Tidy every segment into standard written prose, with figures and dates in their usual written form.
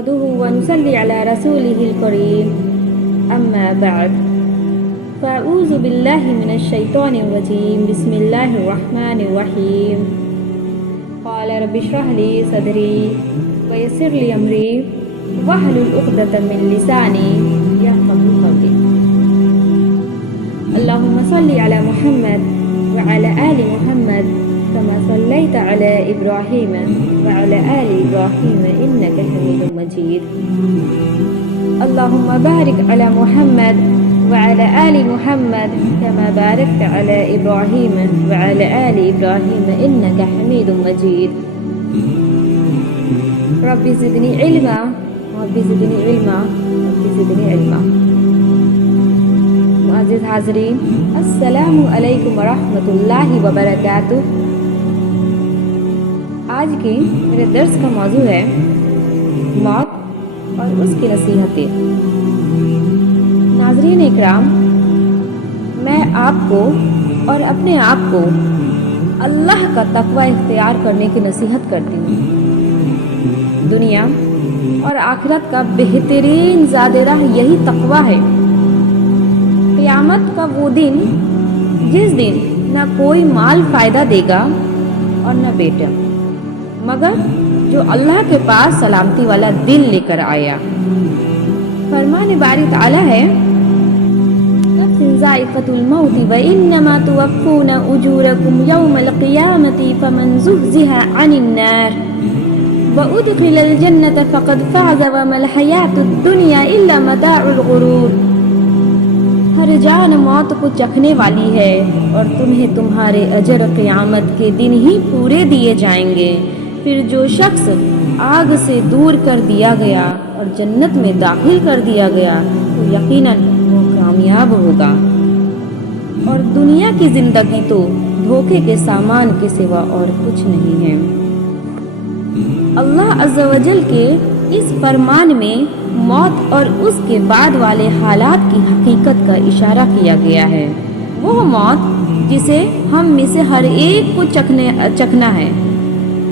نحمده ونصلي على رسوله الكريم أما بعد فأعوذ بالله من الشيطان الرجيم بسم الله الرحمن الرحيم قال رب اشرح لي صدري ويسر لي أمري واحلل عقدة من لساني يفقهوا قولي اللهم صل على محمد وعلى آل محمد كما صليت على إبراهيم وعلى آل إبراهيم إنك حميد مجيد اللهم بارك على محمد وعلى آل محمد كما باركت على إبراهيم وعلى آل إبراهيم إنك حميد مجيد رب زدني علما رب زدني علما رب زدني علما معزز حاضرین السلام علیکم ورحمۃ اللہ وبرکاتہ۔ آج کی میرے درس کا موضوع ہے موت اور اس کی نصیحتیں۔ ناظرین اکرام، میں آپ کو اور اپنے آپ کو اللہ کا تقوی اختیار کرنے کی نصیحت کرتی ہوں۔ دنیا اور آخرت کا بہترین زاد راہ یہی تقوی ہے۔ قیامت کا وہ دن جس دن نہ کوئی مال فائدہ دے گا اور نہ بیٹا، مگر جو اللہ کے پاس سلامتی والا دل لے کر آیا۔ فرمان باری تعالی ہے نفس ذائقۃ الموت وانما توفون اجورکم یوم القیامۃ فمن زحزح عن النار وادخل الجنۃ فقد فاز وما الحیاۃ الدنیا الا متاع الغرور۔ ہر جان موت کو چکھنے والی ہے اور تمہیں تمہارے اجر قیامت کے دن ہی پورے دیے جائیں گے۔ پھر جو شخص آگ سے دور کر دیا گیا اور جنت میں داخل کر دیا گیا تو یقیناً وہ کامیاب ہوگا، اور دنیا کی زندگی تو دھوکے کے سامان کے سوا اور کچھ نہیں ہے۔ اللہ عز و جل کے اس فرمان میں موت اور اس کے بعد والے حالات کی حقیقت کا اشارہ کیا گیا ہے۔ وہ موت جسے ہم میں سے ہر ایک کو چکھنا ہے،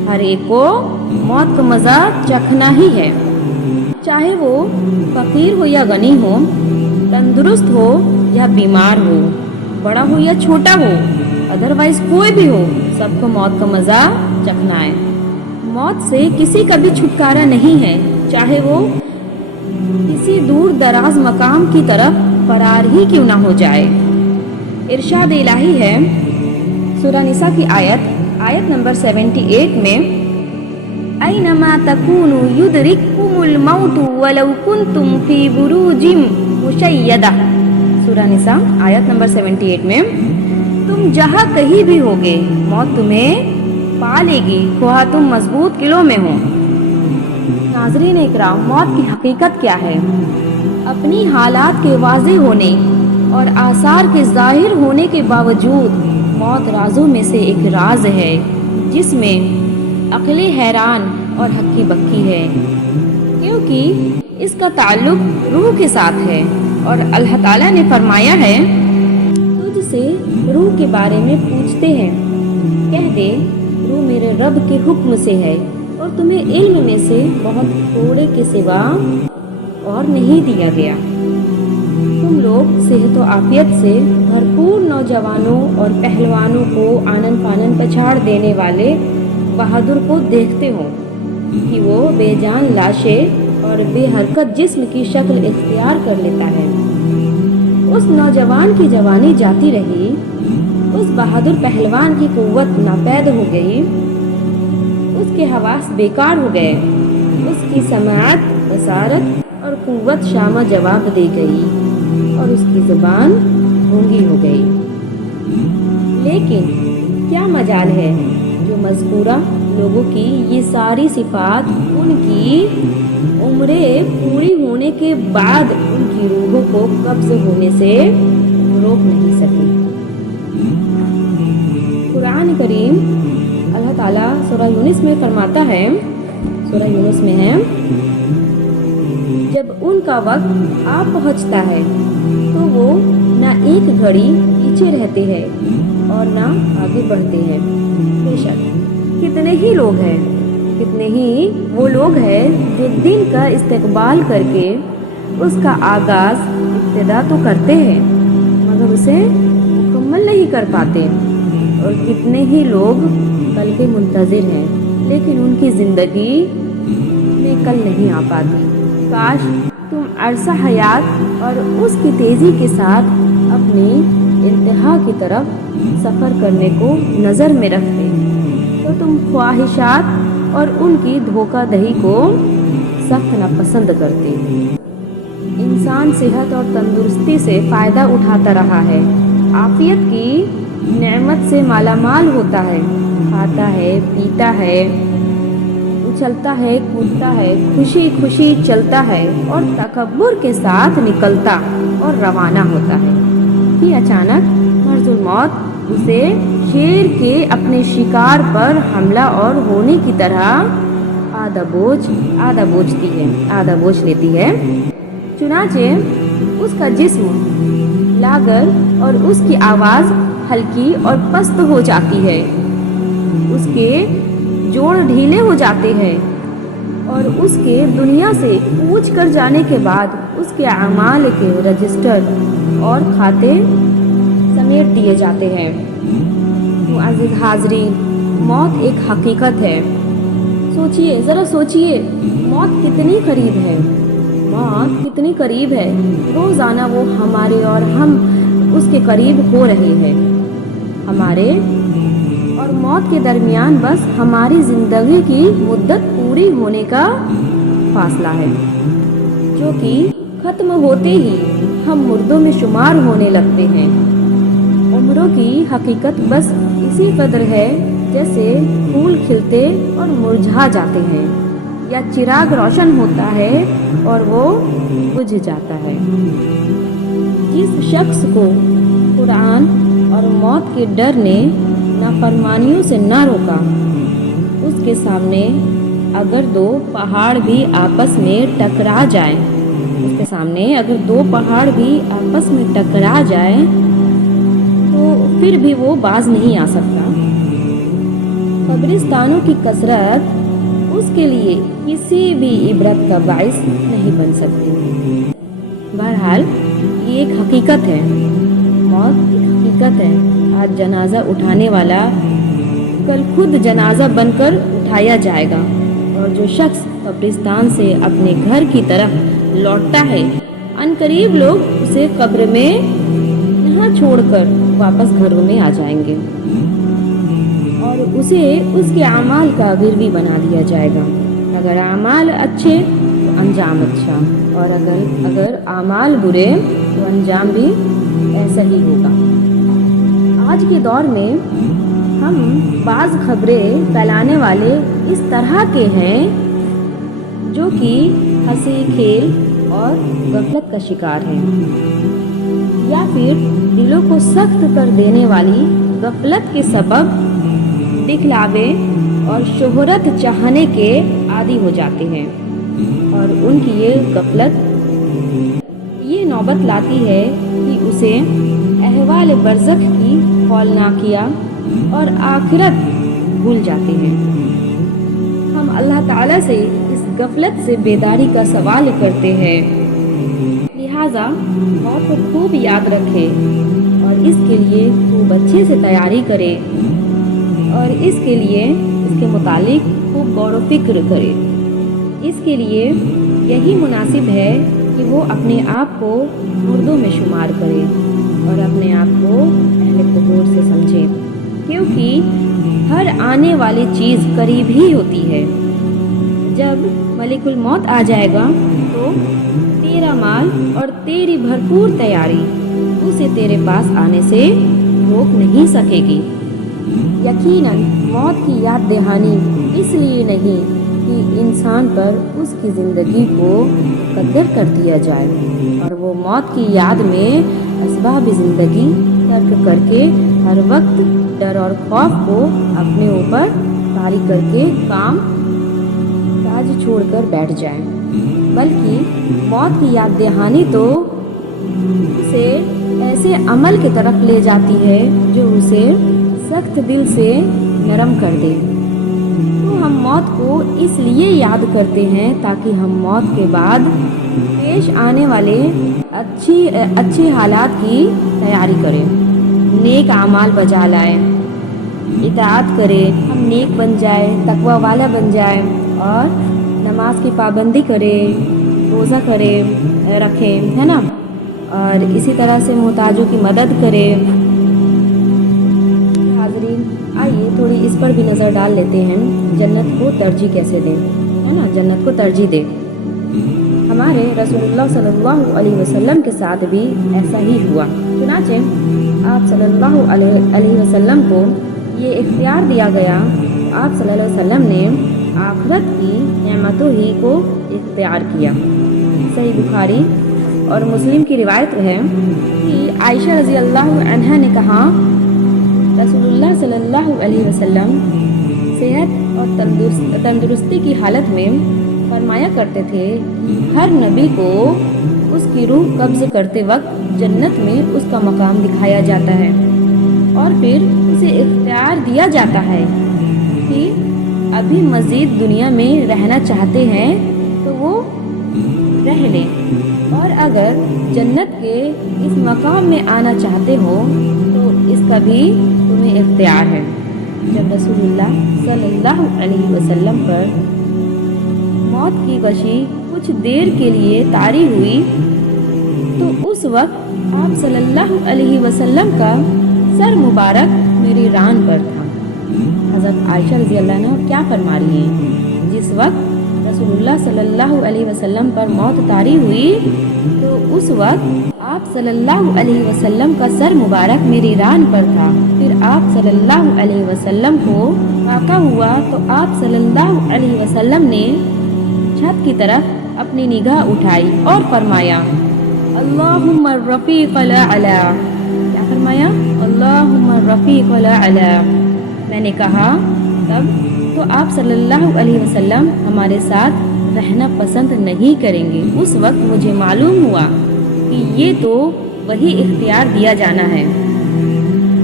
ہر ایک کو موت کا مزہ چکھنا ہی ہے، چاہے وہ فقیر ہو یا غنی ہو، تندرست ہو یا بیمار ہو، بڑا ہو یا چھوٹا ہو، ادروائز کوئی بھی ہو، سب کو موت کا مزہ چکھنا ہے۔ موت سے کسی کا بھی چھٹکارا نہیں ہے، چاہے وہ کسی دور دراز مقام کی طرف فرار ہی کیوں نہ ہو جائے۔ ارشاد الہی ہے سورہ نساء کی آیت نمبر 78 میں اینما تکونوا یدرککم الموت ولو کنتم فی بروج مشیدہ۔ سورہ نساء آیت نمبر 78 میں تم جہاں کہیں بھی ہوگے موت تمہیں پا لے گی، خواہ تم مضبوط قلعوں میں ہو۔ ناظرین اکرام، موت کی حقیقت کیا ہے؟ اپنی حالات کے واضح ہونے اور آثار کے ظاہر ہونے کے باوجود موت رازوں میں سے ایک راز ہے جس میں عقل حیران اور ہکی بکی ہے، کیونکہ اس کا تعلق روح کے ساتھ ہے، اور اللہ تعالیٰ نے فرمایا ہے تجھ سے روح کے بارے میں پوچھتے ہیں، کہہ دے روح میرے رب کے حکم سے ہے اور تمہیں علم میں سے بہت تھوڑے کے سوا اور نہیں دیا گیا۔ تم لوگ صحت و عافیت سے بھرپور نوجوانوں اور پہلوانوں کو آنن فانن پچھاڑ دینے والے بہادر کو دیکھتے ہو کہ وہ بے جان لاشیں اور بے حرکت جسم کی شکل اختیار کر لیتا ہے۔ اس نوجوان کی جوانی جاتی رہی، اس بہادر پہلوان کی قوت ناپید ہو گئی، اس کے حواس بیکار ہو گئے، اس کی سماعت، بصارت اور قوت شامہ جواب دے گئی، اور اس کی زبان گونگی ہو گئی۔ لیکن کیا مجال ہے جو مذکورہ لوگوں کی یہ ساری صفات ان کی عمریں پوری ہونے کے بعد ان کی روحوں کو قبض ہونے سے روک نہیں سکی۔ قرآن کریم اللہ تعالیٰ سورہ یونس میں فرماتا ہے، سورہ یونس میں ہے جب ان کا وقت آ پہنچتا ہے تو وہ نہ ایک گھڑی پیچھے رہتے ہیں اور نہ آگے بڑھتے ہیں۔ بے شک کتنے ہی لوگ ہیں कितने ही वो लोग हैं जो दिन का इस्तेकबाल करके उसका आगाज़ इब्तिदा तो करते हैं मगर उसे मुकम्मल नहीं कर पाते, और कितने ही लोग कल के मुंतज़िर हैं लेकिन उनकी ज़िंदगी में कल नहीं आ पाती। काश तुम अरसा हयात और उसकी तेज़ी के साथ अपनी इंतहा की तरफ सफ़र करने को नज़र में रखते तो तुम ख्वाहिशात और उनकी धोखाधही को सख्त नापसंद करते। इंसान सेहत और तंदुरुस्ती से फ़ायदा उठाता रहा है, आफियत की नेमत से मालामाल होता है, खाता है, पीता है, उछलता है, कूदता है, खुशी खुशी चलता है और तकब्बुर के साथ निकलता और रवाना होता है कि अचानक मर्जुल मौत उसे शेर के अपने शिकार पर हमला और होने की तरह आधा बोझ लेती है। चुनाचे उसका जिस्म लागर और उसकी आवाज़ हल्की और पस्त हो जाती है, उसके जोड़ ढीले हो जाते हैं और उसके दुनिया से कूच कर जाने के बाद उसके अमाल के रजिस्टर और खाते समेट दिए जाते हैं। मुअज़्ज़िज़ हाज़रीन, मौत एक हकीकत है। सोचिए, ज़रा सोचिए, मौत कितनी करीब है, मौत कितनी करीब है। रोज़ाना वो हमारे और हम उसके करीब हो रहे हैं। हमारे और मौत के दरमियान बस हमारी ज़िंदगी की मुद्दत पूरी होने का फासला है, जो कि ख़त्म होते ही हम मुर्दों में शुमार होने लगते हैं। उम्रों की हकीकत बस इसी कदर है जैसे फूल खिलते और मुरझा जाते हैं या चिराग रोशन होता है और वो बुझ जाता है। जिस शख्स को कुरान और मौत के डर ने नाफरमानियों से ना रोका, उसके सामने अगर दो पहाड़ भी आपस में टकरा जाए, तो फिर भी वो बाज नहीं आ सकता। कब्रिस्तानों की कसरत उसके लिए किसी भी इबरत का बाइस नहीं बन सकती। बहरहाल ये एक हकीकत है, मौत एक हकीकत है। आज जनाजा उठाने वाला कल खुद जनाजा बनकर उठाया जाएगा, और जो शख्स कब्रिस्तान से अपने घर की तरफ लौटता है, अनकरीब लोग उसे कब्र में यहाँ छोड़कर वापस घरों में आ जाएंगे और उसे उसके अमाल का गिरवी बना दिया जाएगा। अगर अमाल अच्छे तो अंजाम अच्छा, और अगर अमाल बुरे तो अंजाम भी ऐसा ही होगा। आज के दौर में हम बाज़ खबरें फैलाने वाले इस तरह के हैं जो कि हंसी खेल और गफलत का शिकार हैं, या फिर दिलों को सख्त कर देने वाली गफलत के सबब दिखलावे और शोहरत चाहने के आदी हो जाते हैं, और उनकी ये गफलत ये नौबत लाती है कि उसे अहवाल बरज़ख की हौलनाकिया और आखिरत भूल जाते हैं। हम अल्लाह ताला से इस गफलत से बेदारी का सवाल करते हैं, लिहाजा मौत को खूब याद रखें और इसके लिए खूब अच्छे से तैयारी करें और इसके लिए इसके मुतालिक खूब गौर व फिक्र करें। इसके लिए यही मुनासिब है कि वो अपने आप को मुर्दों में शुमार करे और अपने आप को अहले क़ुबूर से समझे, क्योंकि हर आने वाली चीज़ करीब ही होती है। जब मलिकुल मौत आ जाएगा तो तेरा माल और तेरी भरपूर तैयारी उसे तेरे पास आने से रोक नहीं सकेगी। यकीनन मौत की याद दहानी इसलिए नहीं कि इंसान पर उसकी ज़िंदगी को मुकद्दर कर दिया जाए और वो मौत की याद में असबाब ज़िंदगी तर्क करके हर वक्त डर और खौफ को अपने ऊपर तारी करके काम काज छोड़कर बैठ जाए, बल्कि मौत की याद दहानी तो उसे ऐसे अमल की तरफ ले जाती है जो उसे सख्त दिल से नरम कर दे। तो हम मौत को इसलिए याद करते हैं ताकि हम मौत के बाद पेश आने वाले अच्छे हालात की तैयारी करें, नेक आमाल बजा लाएं, इताअत करें, हम नेक बन जाए, तकवा वाला बन जाए और नमाज की पाबंदी करें, रोज़ा करें, रखें, है ना। और इसी तरह से मोहताजों की मदद करें। हाज़रीन, आइए थोड़ी इस पर भी नज़र डाल लेते हैं, जन्नत को तरजीह कैसे दें, है ना, जन्नत को तरजीह दें। हमारे रसूलुल्लाह सल्लल्लाहु अलैहि वसल्लम के साथ भी ऐसा ही हुआ। चुनाचे आप सल्लल्लाहु अलैहि वसल्लम को ये इख्तियार दिया गया, आप सल्लल्लाहु अलैहि वसल्लम ने आखिरत की नेमतों ही को इख्तियार किया। सही बुखारी और मुस्लिम की रिवायत है कि आयशा रज़ी अल्लाह अन्हा ने कहा, रसूलुल्लाह सल्लल्लाहु अलैहि वसल्लम सेहत और तंदुरुस्ती की हालत में फरमाया करते थे कि हर नबी को उसकी रूह कब्ज़ करते वक्त जन्नत में उसका मकाम दिखाया जाता है और फिर उसे इख्तियार दिया जाता है कि अभी मज़ीद दुनिया में रहना चाहते हैं तो वो रह लें, और अगर जन्नत के इस मकाम में आना चाहते हो तो इसका भी तुम्हें इख्तियार है। जब रसूलुल्लाह सल्लल्लाहु अलैहि वसल्लम पर मौत की वशी कुछ देर के लिए तारी हुई तो उस वक्त आप सल्लल्लाहु अलैहि वसल्लम का सर मुबारक मेरी रान पर था। हज़रत आयशा रज़ी अल्लाह अन्हा क्या फरमा रही हैं, जिस वक्त रसूलुल्लाह सल्लल्लाहु अलैहि वसल्लम पर मौत तारी हुई तो उस वक्त आप सल्लल्लाहु अलैहि वसल्लम का सर मुबारक मेरी रान पर था। फिर आप सल्लल्लाहु अलैहि वसल्लम को वाक़ा हुआ तो आप सल्लल्लाहु अलैहि वसल्लम ने छत की तरफ अपनी निगाह उठाई और फरमाया, अल्लाहुम्मा रफ़ीक़ल अला। क्या फरमाया? अल्लाहुम्मा रफ़ीक़ल अला। मैंने कहा तब तो आप सल्लल्लाहु अलैहि वसल्लम हमारे साथ रहना पसंद नहीं करेंगे। उस वक्त मुझे मालूम हुआ कि ये तो वही इख्तियार दिया जाना है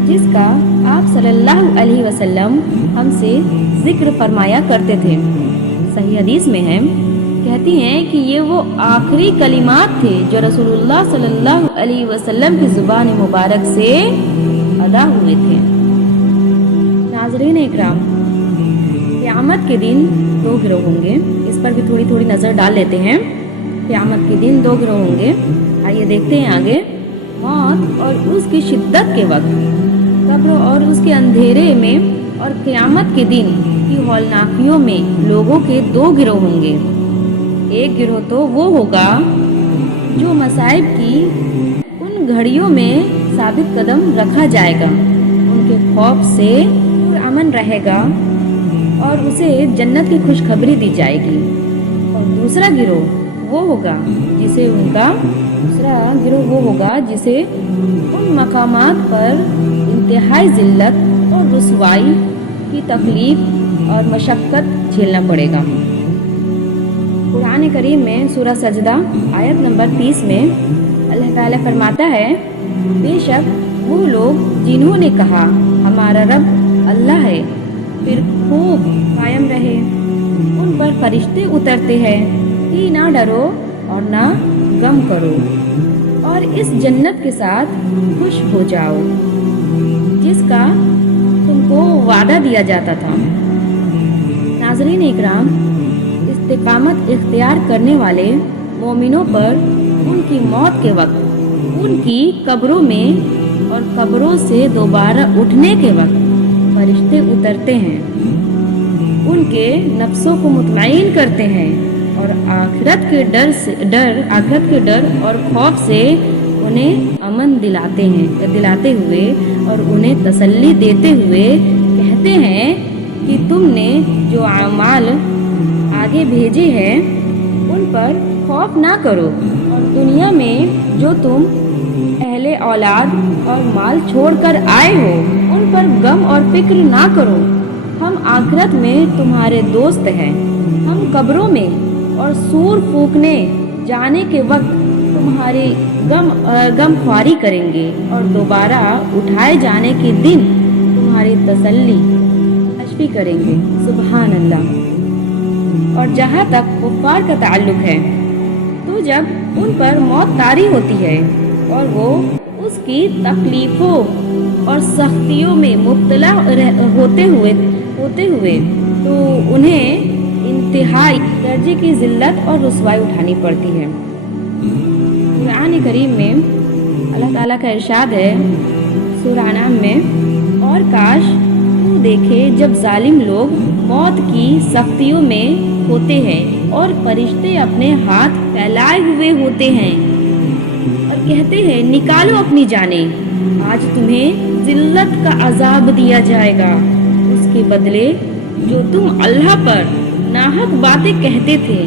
जिसका आप सल्लल्लाहु अलैहि वसल्लम हमसे जिक्र फरमाया करते थे। सही हदीस में है, कहती हैं कि ये वो आखिरी कलिमात थे जो रसूलुल्लाह सल्लल्लाहु अलैहि वसल्लम की ज़ुबान मुबारक से अदा हुए थे। नाज़रीन इकराम, क़यामत के दिन दो गिरोह होंगे, इस पर भी थोड़ी थोड़ी नज़र डाल लेते हैं। क़यामत के दिन दो गिरोह होंगे, आइए देखते हैं आगे। मौत और उसकी शिद्दत के वक्त, कब्र और उसके अंधेरे में और क़यामत के दिन की हौलनाकियों में लोगों के दो गिरोह होंगे। एक गिरोह तो वो होगा जो मसाइब की उन घड़ियों में साबित कदम रखा जाएगा, उनके खौफ से पुरअमन रहेगा और उसे जन्नत की खुशखबरी दी जाएगी। और दूसरा गिरोह वो होगा जिसे उन मकामात पर इंतहाई ज़िल्लत और रुसवाई की तकलीफ़ और मशक्क़त झेलना पड़ेगा। कुरान करीम में सूरह सजदा आयत नंबर 30 में अल्लाह ताला फरमाता है, बेशक वो लोग जिन्होंने कहा हमारा रब अल्लाह है, फिर खूब कायम रहे, उन पर फरिश्ते उतरते हैं कि ना डरो और ना गम करो और इस जन्नत के साथ खुश हो जाओ जिसका तुमको वादा दिया जाता था। नाज़रीन इकराम, इस्तिकामत इख्तियार करने वाले मोमिनों पर उनकी मौत के वक्त, उनकी कब्रों में और कब्रों से दोबारा उठने के वक्त फरिश्ते उतरते हैं, उनके नफ्सों को मुतमईन करते हैं और आखिरत के डर और खौफ से उन्हें अमन दिलाते हुए और उन्हें तसल्ली देते हुए कहते हैं कि तुमने जो अमाल आगे भेजे हैं उन पर खौफ ना करो और दुनिया में जो तुम अहले औलाद और माल छोड़कर आए हो उन पर गम और फिक्र ना करो। हम आखिरत में तुम्हारे दोस्त हैं। हम कब्रों में और सूर फूकने जाने के वक्त तुम्हारी गमख्वारी करेंगे और दोबारा उठाए जाने के दिन तुम्हारी तसल्ली تشفی کریں گے۔ سبحان اللہ۔ اور جہاں تک کفار کا تعلق ہے تو جب ان پر موت طاری ہوتی ہے اور وہ اس کی تکلیفوں اور سختیوں میں مبتلا ہوتے ہوئے تو انہیں انتہائی درجے کی ذلت اور رسوائی اٹھانی پڑتی ہے۔ قرآن کریم میں اللہ تعالیٰ کا ارشاد ہے سورہ انعام میں، اور کاش تو دیکھے جب ظالم لوگ موت کی سختیوں میں ہوتے ہیں اور فرشتے اپنے ہاتھ پھیلائے ہوئے ہوتے ہیں اور کہتے ہیں نکالو اپنی جانیں، آج تمہیں ذلت کا عذاب دیا جائے گا، اس کے بدلے جو تم اللہ پر ناحق باتیں کہتے تھے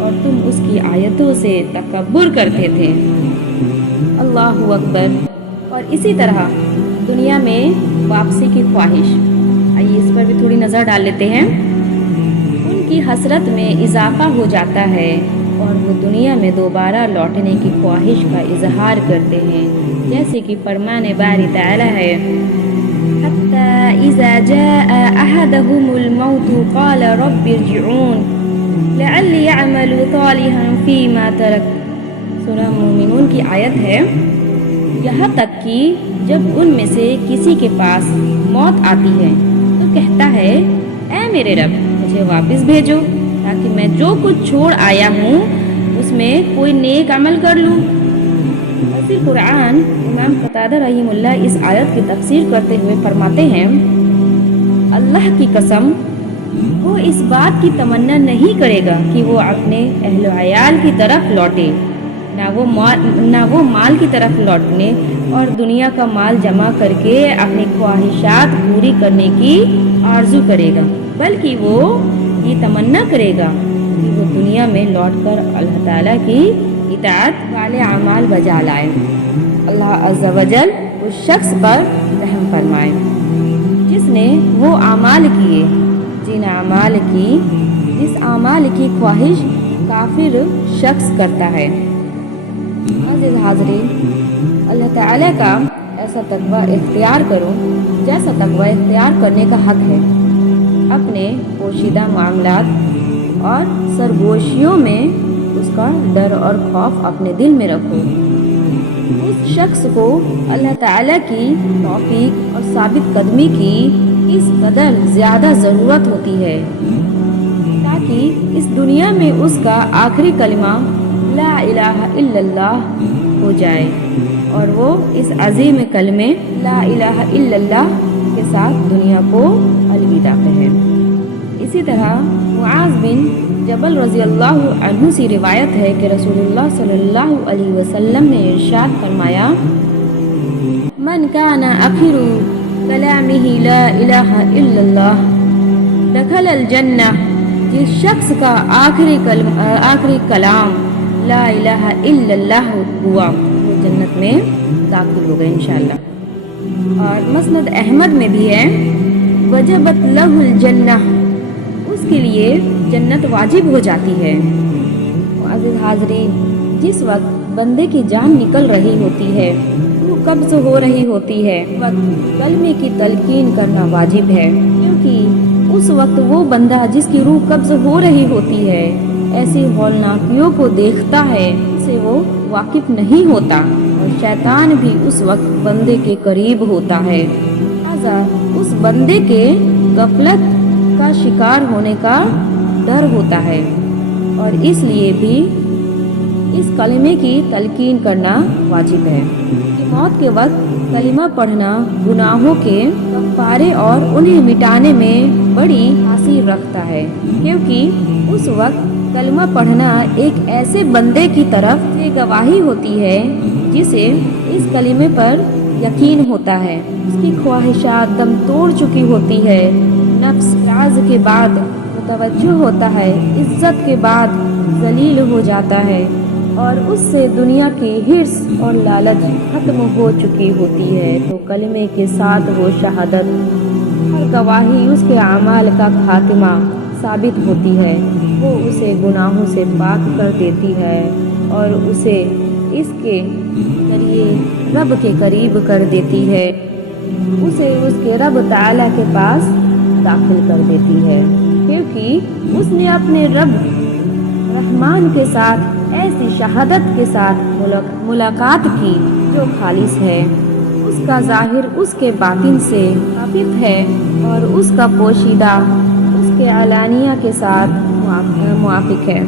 اور تم اس کی آیتوں سے تکبر کرتے تھے۔ اللہ اکبر۔ اور اسی طرح دنیا میں واپسی کی خواہش، آئیے اس پر بھی تھوڑی نظر ڈال لیتے ہیں۔ ان کی حسرت میں اضافہ ہو جاتا ہے اور وہ دنیا میں دوبارہ لوٹنے کی خواہش کا اظہار کرتے ہیں، جیسے کہ فرمان باری تعالی ہے حتی اذا جاء احدهم الموت قال رب ارجعون لعلی اعمل صالحا فیما ترکت۔ سورہ مومنون کی آیت ہے، یہاں تک کہ جب ان میں سے کسی کے پاس موت آتی ہے تو کہتا ہے اے میرے رب مجھے واپس بھیجو تاکہ میں جو کچھ چھوڑ آیا ہوں اس میں کوئی نیک عمل کر لوں۔ اور پھر قرآن امام قتادہ رحمہ اللہ اس آیت کی تفسیر کرتے ہوئے فرماتے ہیں اللہ کی قسم وہ اس بات کی تمنا نہیں کرے گا کہ وہ اپنے اہل و عیال کی طرف لوٹے، نہ وہ مال کی طرف لوٹنے اور دنیا کا مال جمع کر کے اپنی خواہشات پوری کرنے کی آرزو کرے گا، بلکہ وہ یہ تمنا کرے گا کہ وہ دنیا میں لوٹ کر اللہ تعالیٰ کی اطاعت والے اعمال بجا لائے۔ اللہ عز و جل اس شخص پر رحم فرمائے جس نے وہ اعمال کیے جس اعمال کی خواہش کافر شخص کرتا ہے۔ عزیز حاضرین، اللہ تعالیٰ کا ایسا تقوی اختیار کرو جیسا تقوی اختیار کرنے کا حق ہے۔ اپنے پوشیدہ معاملات اور سرگوشیوں میں اس کا ڈر اور خوف اپنے دل میں رکھو۔ اس شخص کو اللہ تعالیٰ کی توفیق اور ثابت قدمی کی اس قدر زیادہ ضرورت ہوتی ہے تاکہ اس دنیا میں اس کا آخری کلمہ لا الہ الا اللہ ہو جائے اور وہ اس عظیم کلمے لا الہ الا اللہ کے ساتھ دنیا کو الوداع کہے۔ اسی طرح معاذ بن جبل رضی اللہ عنہ سے روایت ہے کہ رسول اللہ صلی اللہ علیہ وسلم نے ارشاد فرمایا من کان آخر کلامہ لا الہ الا اللہ دخل الجنہ، جس شخص کا آخری کلام لا الہ الا اللہ ہوا وہ جنت میں داخل ہو گئے انشاءاللہ۔ اور مسند احمد میں بھی ہے وجبت لہ الجنہ، اس کے لیے جنت واجب ہو جاتی ہے۔ عزیز حاضرین، جس وقت بندے کی جان نکل رہی ہوتی ہے، وہ قبض ہو رہی ہوتی ہے، وقت کلمے کی تلقین کرنا واجب ہے، کیونکہ اس وقت وہ بندہ جس کی روح قبض ہو رہی ہوتی ہے ایسی ہولناکیوں کو دیکھتا ہے سے وہ واقف نہیں ہوتا اور شیطان بھی اس وقت بندے کے قریب ہوتا ہے، لہذا اس بندے کے غفلت کا شکار ہونے کا ڈر ہوتا ہے اور اس لیے بھی اس کلمے کی تلقین کرنا واجب ہے کہ موت کے وقت کلمہ پڑھنا گناہوں کے کفارے اور انہیں مٹانے میں بڑی تاثیر رکھتا ہے، کیونکہ اس وقت کلمہ پڑھنا ایک ایسے بندے کی طرف سے گواہی ہوتی ہے جسے اس کلمے پر یقین ہوتا ہے، اس کی خواہشات دم توڑ چکی ہوتی ہے، نفس راز کے بعد متوجہ ہوتا ہے، عزت کے بعد ذلیل ہو جاتا ہے اور اس سے دنیا کی حرص اور لالچ ختم ہو چکی ہوتی ہے، تو کلمے کے ساتھ وہ شہادت ہر گواہی اس کے اعمال کا خاتمہ ثابت ہوتی ہے، وہ اسے گناہوں سے پاک کر دیتی ہے اور اسے اس کے ذریعے رب کے قریب کر دیتی ہے، اسے اس کے رب تعالیٰ کے پاس داخل کر دیتی ہے، کیونکہ اس نے اپنے رب رحمان کے ساتھ ایسی شہادت کے ساتھ ملاقات کی جو خالص ہے، اس کا ظاہر اس کے باطن سے واقف ہے اور اس کا پوشیدہ اس کے علانیہ کے ساتھ موافق ہے۔